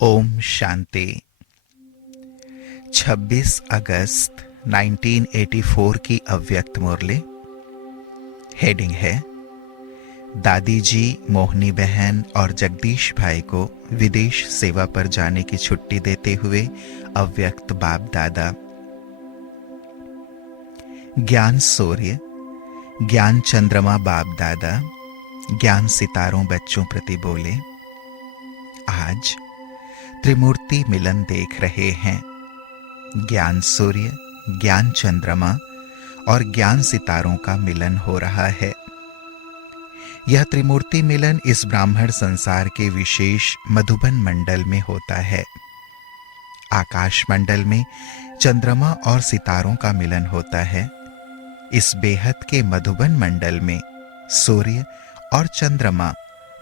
ओम शांति। 26 अगस्त 1984 की अव्यक्त मुरली। हेडिंग है, दादी जी, मोहनी बहन और जगदीश भाई को विदेश सेवा पर जाने की छुट्टी देते हुए अव्यक्त बाप दादा। ज्ञान सूर्य, ज्ञान चंद्रमा बाप दादा ज्ञान सितारों बच्चों प्रति बोले। आज त्रिमूर्ति मिलन देख रहे हैं। ज्ञान सूर्य, ज्ञान चंद्रमा और ज्ञान सितारों का मिलन हो रहा है। यह त्रिमूर्ति मिलन इस ब्राह्मण संसार के विशेष मधुबन मंडल में होता है। आकाश मंडल में चंद्रमा और सितारों का मिलन होता है। इस बेहद के मधुबन मंडल में सूर्य और चंद्रमा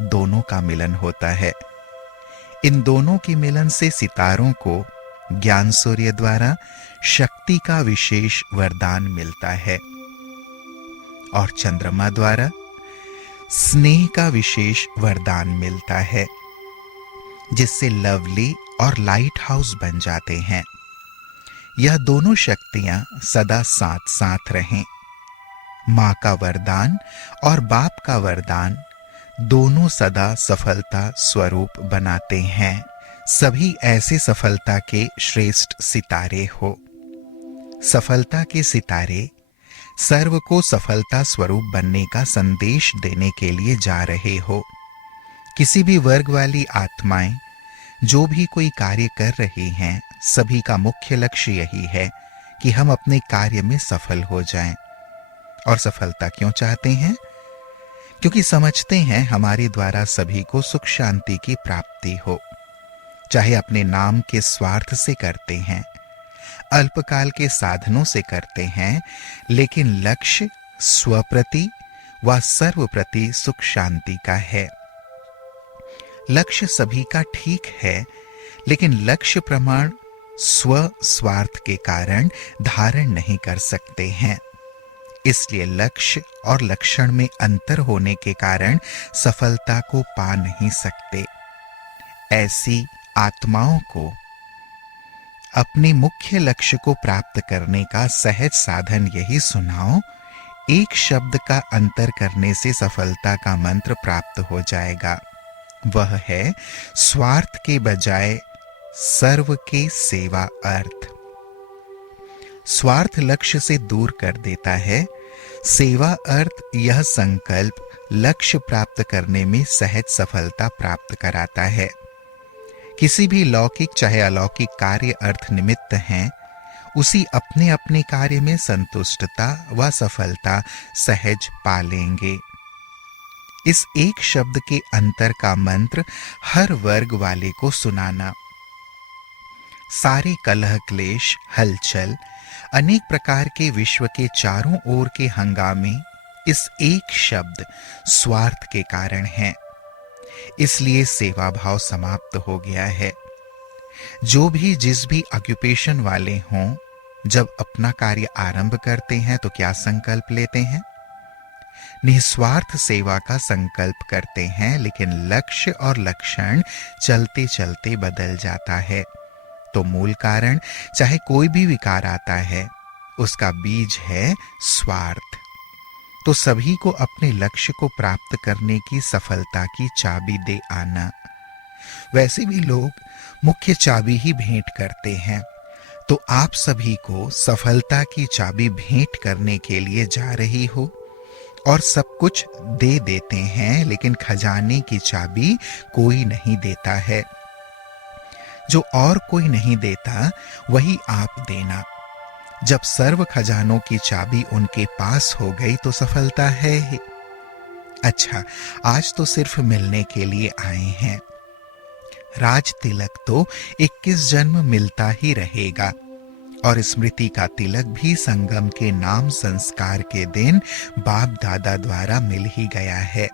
दोनों का मिलन होता है। इन दोनों के मिलन से सितारों को ज्ञान सूर्य द्वारा शक्ति का विशेष वरदान मिलता है और चंद्रमा द्वारा स्नेह का विशेष वरदान मिलता है, जिससे लवली और लाइट हाउस बन जाते हैं। यह दोनों शक्तियां सदा साथ साथ रहें। मां का वरदान और बाप का वरदान दोनों सदा सफलता स्वरूप बनाते हैं। सभी ऐसे सफलता के श्रेष्ठ सितारे हो। सफलता के सितारे सर्व को सफलता स्वरूप बनने का संदेश देने के लिए जा रहे हो। किसी भी वर्ग वाली आत्माएं जो भी कोई कार्य कर रही हैं, सभी का मुख्य लक्ष्य यही है कि हम अपने कार्य में सफल हो जाएं। और सफलता क्यों चाहते हैं? क्योंकि समझते हैं हमारे द्वारा सभी को सुख शांति की प्राप्ति हो। चाहे अपने नाम के स्वार्थ से करते हैं, अल्पकाल के साधनों से करते हैं, लेकिन लक्ष्य स्वप्रति व सर्वप्रति सुख शांति का है। लक्ष्य सभी का ठीक है, लेकिन लक्ष्य प्रमाण स्व स्वार्थ के कारण धारण नहीं कर सकते हैं। इसलिए लक्ष्य और लक्षण में अंतर होने के कारण सफलता को पा नहीं सकते। ऐसी आत्माओं को अपने मुख्य लक्ष्य को प्राप्त करने का सहज साधन यही सुनाओ। एक शब्द का अंतर करने से सफलता का मंत्र प्राप्त हो जाएगा। वह है स्वार्थ के बजाय सर्व के सेवा अर्थ। स्वार्थ लक्ष्य से दूर कर देता है। सेवा अर्थ यह संकल्प लक्ष्य प्राप्त करने में सहज सफलता प्राप्त कराता है। किसी भी लौकिक चाहे अलौकिक कार्य अर्थ निमित्त हैं, उसी अपने अपने कार्य में संतुष्टता व सफलता सहज पा लेंगे। इस एक शब्द के अंतर का मंत्र हर वर्ग वाले को सुनाना। सारे कलह क्लेश, हलचल, अनेक प्रकार के विश्व के चारों ओर के हंगामे इस एक शब्द स्वार्थ के कारण हैं। इसलिए सेवा भाव समाप्त हो गया है। जो भी जिस भी ऑक्यूपेशन वाले हों, जब अपना कार्य आरंभ करते हैं तो क्या संकल्प लेते हैं? निस्वार्थ सेवा का संकल्प करते हैं, लेकिन लक्ष्य और लक्षण चलते चलते बदल जाता है। तो मूल कारण चाहे कोई भी विकार आता है, उसका बीज है स्वार्थ। तो सभी को अपने लक्ष्य को प्राप्त करने की सफलता की चाबी दे आना। वैसे भी लोग मुख्य चाबी ही भेंट करते हैं, तो आप सभी को सफलता की चाबी भेंट करने के लिए जा रही हो और सब कुछ दे देते हैं, लेकिन खजाने की चाबी कोई नहीं देता है। जो और कोई नहीं देता वही आप देना। जब सर्व खजानों की चाबी उनके पास हो गई तो सफलता है ही। अच्छा, आज तो सिर्फ मिलने के लिए आए हैं। राज तिलक तो 21 जन्म मिलता ही रहेगा और स्मृति का तिलक भी संगम के नाम संस्कार के दिन बाप दादा द्वारा मिल ही गया है।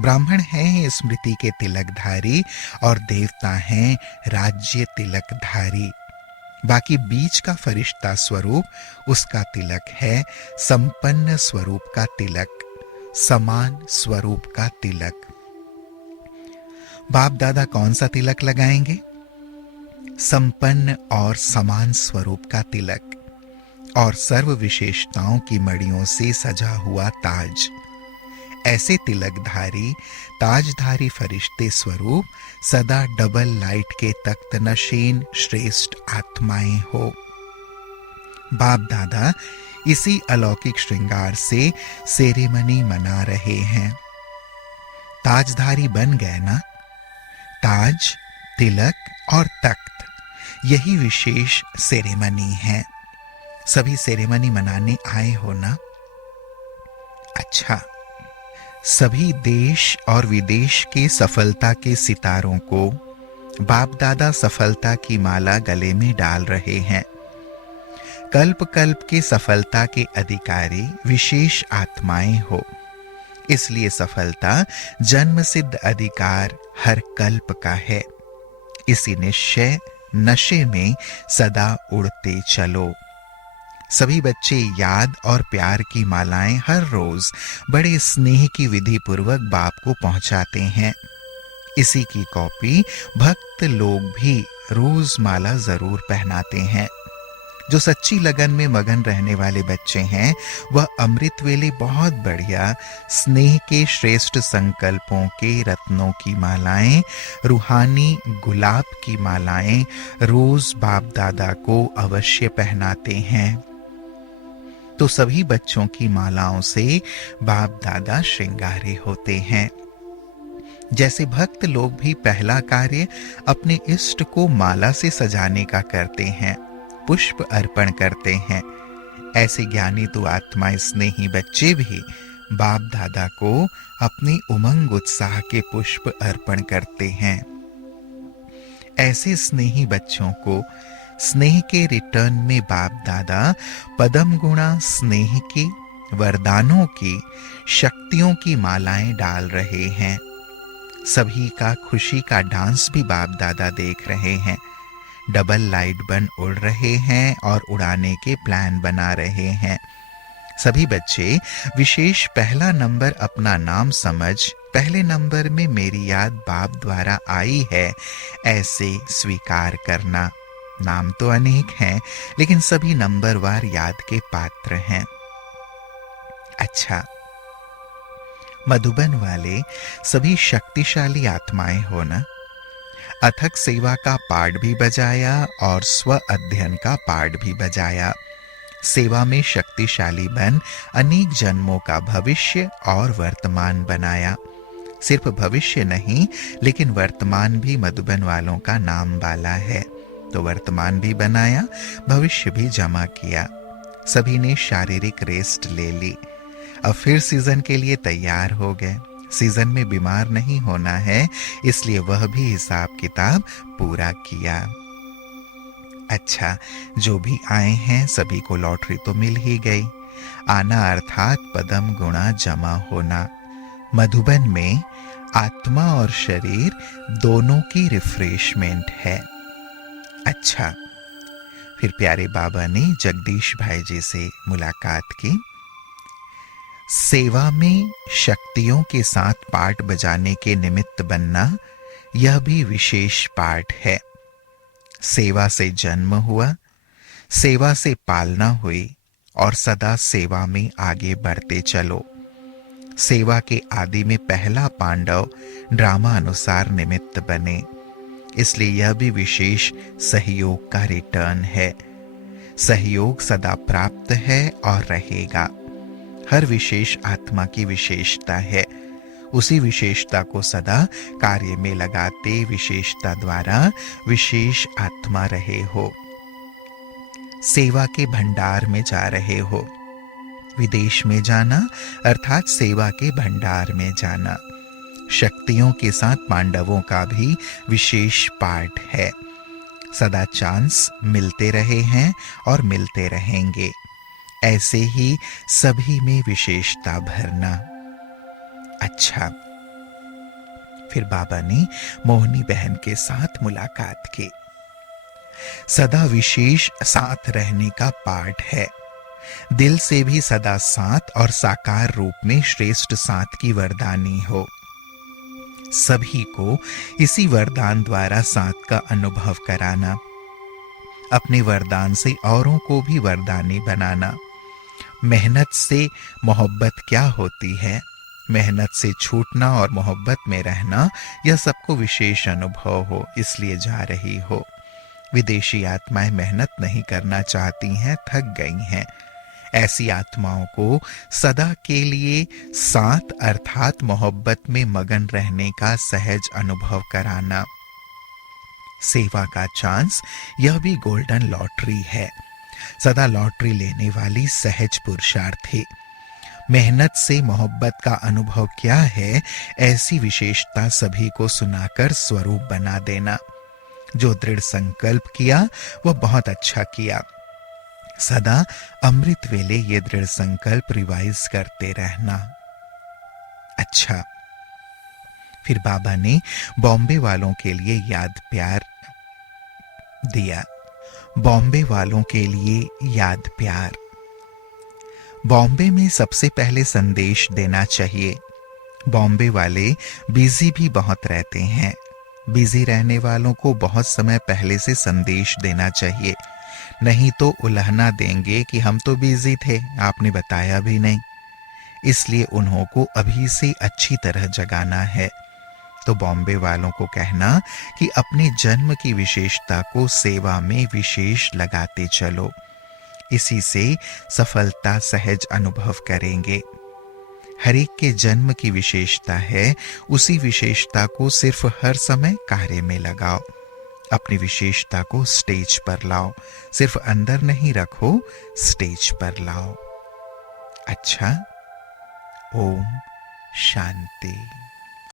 ब्राह्मण हैं स्मृति के तिलकधारी और देवता हैं राज्य तिलकधारी। बाकी बीच का फरिश्ता स्वरूप, उसका तिलक है संपन्न स्वरूप का तिलक, समान स्वरूप का तिलक। बाप दादा कौन सा तिलक लगाएंगे? संपन्न और समान स्वरूप का तिलक और सर्व विशेषताओं की मड़ियों से सजा हुआ ताज। ऐसे तिलकधारी ताजधारी फरिश्ते स्वरूप सदा डबल लाइट के तख्त नशीन श्रेष्ठ आत्माएं हो। बाप दादा इसी अलौकिक श्रृंगार से सेरेमनी मना रहे हैं। ताजधारी बन गए ना। ताज, तिलक और तख्त, यही विशेष सेरेमनी है। सभी सेरेमनी मनाने आए हो ना। अच्छा, सभी देश और विदेश के सफलता के सितारों को बाप दादा सफलता की माला गले में डाल रहे हैं। कल्प कल्प के सफलता के अधिकारी विशेष आत्माएं हो, इसलिए सफलता जन्म सिद्ध अधिकार हर कल्प का है। इसी निश्चय नशे में सदा उड़ते चलो। सभी बच्चे याद और प्यार की मालाएं हर रोज बड़े स्नेह की विधि पूर्वक बाप को पहुंचाते हैं। इसी की कॉपी भक्त लोग भी रोज माला जरूर पहनाते हैं। जो सच्ची लगन में मगन रहने वाले बच्चे हैं, वह अमृत वेले बहुत बढ़िया स्नेह के श्रेष्ठ संकल्पों के रत्नों की मालाएं, रूहानी गुलाब की मालाएं रोज बाप दादा को अवश्य पहनाते हैं। तो सभी बच्चों की मालाओं से बाप दादा श्रृंगारे होते हैं। जैसे भक्त लोग भी पहला कार्य अपने इष्ट को माला से सजाने का करते हैं, पुष्प अर्पण करते हैं, ऐसे ज्ञानी तो आत्मा स्नेही बच्चे भी बाप दादा को अपनी उमंग उत्साह के पुष्प अर्पण करते हैं। ऐसे स्नेही बच्चों को स्नेह के रिटर्न में बाप दादा पदम गुणा स्नेह की, वरदानों की, शक्तियों की मालाएं डाल रहे हैं। सभी का खुशी का डांस भी बाप दादा देख रहे हैं। डबल लाइट बन उड़ रहे हैं और उड़ाने के प्लान बना रहे हैं। सभी बच्चे विशेष पहला नंबर अपना नाम समझ, पहले नंबर में मेरी याद बाप द्वारा आई है, ऐसे स्वीकार करना। नाम तो अनेक हैं, लेकिन सभी नंबरवार याद के पात्र हैं। अच्छा, मधुबन वाले सभी शक्तिशाली आत्माएं हो ना। अथक सेवा का पाठ भी बजाया और स्व अध्ययन का पाठ भी बजाया। सेवा में शक्तिशाली बन अनेक जन्मों का भविष्य और वर्तमान बनाया। सिर्फ भविष्य नहीं, लेकिन वर्तमान भी मधुबन वालों का नाम वाला है। तो वर्तमान भी बनाया, भविष्य भी जमा किया। सभी ने शारीरिक रेस्ट ले ली। अब फिर सीजन के लिए तैयार हो गए। सीजन में बीमार नहीं होना है, इसलिए वह भी हिसाब किताब पूरा किया। अच्छा, जो भी आए हैं सभी को लॉटरी तो मिल ही गई। आना अर्थात पदम गुणा जमा होना। मधुबन में आत्मा और शरीर दोनों की रिफ्रेशमेंट है। अच्छा, फिर प्यारे बाबा ने जगदीश भाई जी से मुलाकात की। सेवा में शक्तियों के साथ पाठ बजाने के निमित्त बनना, यह भी विशेष पाठ है। सेवा से जन्म हुआ, सेवा से पालना हुई और सदा सेवा में आगे बढ़ते चलो। सेवा के आदि में पहला पांडव ड्रामा अनुसार निमित्त बने, इसलिए यह भी विशेष सहयोग का रिटर्न है। सहयोग सदा प्राप्त है और रहेगा। हर विशेष आत्मा की विशेषता है। उसी विशेषता को सदा कार्य में लगाते विशेषता द्वारा विशेष आत्मा रहे हो। सेवा के भंडार में जा रहे हो। विदेश में जाना अर्थात सेवा के भंडार में जाना। शक्तियों के साथ पांडवों का भी विशेष पाठ है। सदा चांस मिलते रहे हैं और मिलते रहेंगे। ऐसे ही सभी में विशेषता भरना। अच्छा, फिर बाबा ने मोहनी बहन के साथ मुलाकात की। सदा विशेष साथ रहने का पाठ है। दिल से भी सदा साथ और साकार रूप में श्रेष्ठ साथ की वरदानी हो। सभी को इसी वरदान द्वारा साथ का अनुभव कराना, अपने वरदान से औरों को भी वरदानी बनाना। मेहनत से मोहब्बत क्या होती है? मेहनत से छूटना और मोहब्बत में रहना, यह सबको विशेष अनुभव हो इसलिए जा रही हो। विदेशी आत्माएं मेहनत नहीं करना चाहती हैं, थक गई हैं। ऐसी आत्माओं को सदा के लिए साथ अर्थात मोहब्बत में मगन रहने का सहज अनुभव कराना। सेवा का चांस, यह भी गोल्डन लॉटरी है। सदा लॉटरी लेने वाली सहज पुरुषार्थी। मेहनत से मोहब्बत का अनुभव क्या है, ऐसी विशेषता सभी को सुनाकर स्वरूप बना देना। जो दृढ़ संकल्प किया वह बहुत अच्छा किया। सदा अमृत वेले ये दृढ़ संकल्प रिवाइज करते रहना। अच्छा, फिर बाबा ने बॉम्बे वालों के लिए याद प्यार दिया। बॉम्बे वालों के लिए याद प्यार। बॉम्बे में सबसे पहले संदेश देना चाहिए। बॉम्बे वाले बिजी भी बहुत रहते हैं। बिजी रहने वालों को बहुत समय पहले से संदेश देना चाहिए, नहीं तो उल्हना देंगे कि हम तो बिजी थे, आपने बताया भी नहीं। इसलिए उन्हों को अभी से अच्छी तरह जगाना है। तो बॉम्बे वालों को कहना कि अपने जन्म की विशेषता को सेवा में विशेष लगाते चलो। इसी से सफलता सहज अनुभव करेंगे। हर एक के जन्म की विशेषता है, उसी विशेषता को सिर्फ हर समय कार्य में लगाओ। अपनी विशेषता को स्टेज पर लाओ, सिर्फ अंदर नहीं रखो, स्टेज पर लाओ। अच्छा, ओम शांति।